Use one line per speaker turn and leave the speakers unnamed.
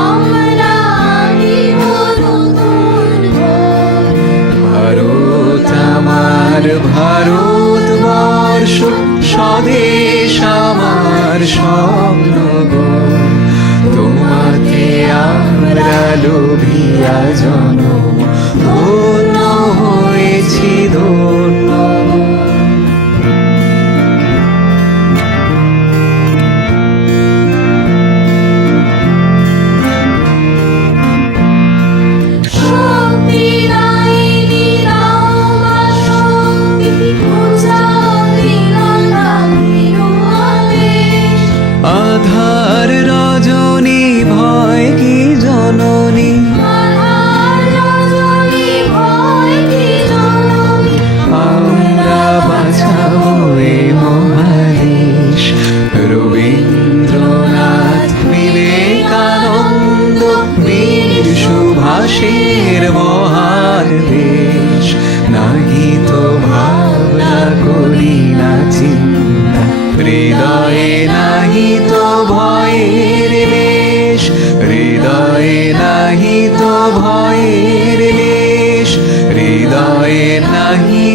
আমরা আনিব নতুন ভোর।
ভারত ভারতবর্ষ স্বদেশ স্বপ্ন গো আমরা লোভিয়া জনম ধন্য হয়েছি ধন্য। সুভাষের মহান দেশ। নাহি তো ভাবনা করি না চিন্তা। হৃদয়ে নাহি তো ভয়ের লেশ হৃদয়ে নাহি তো ভয়ের লেশ হৃদয়ে নাহি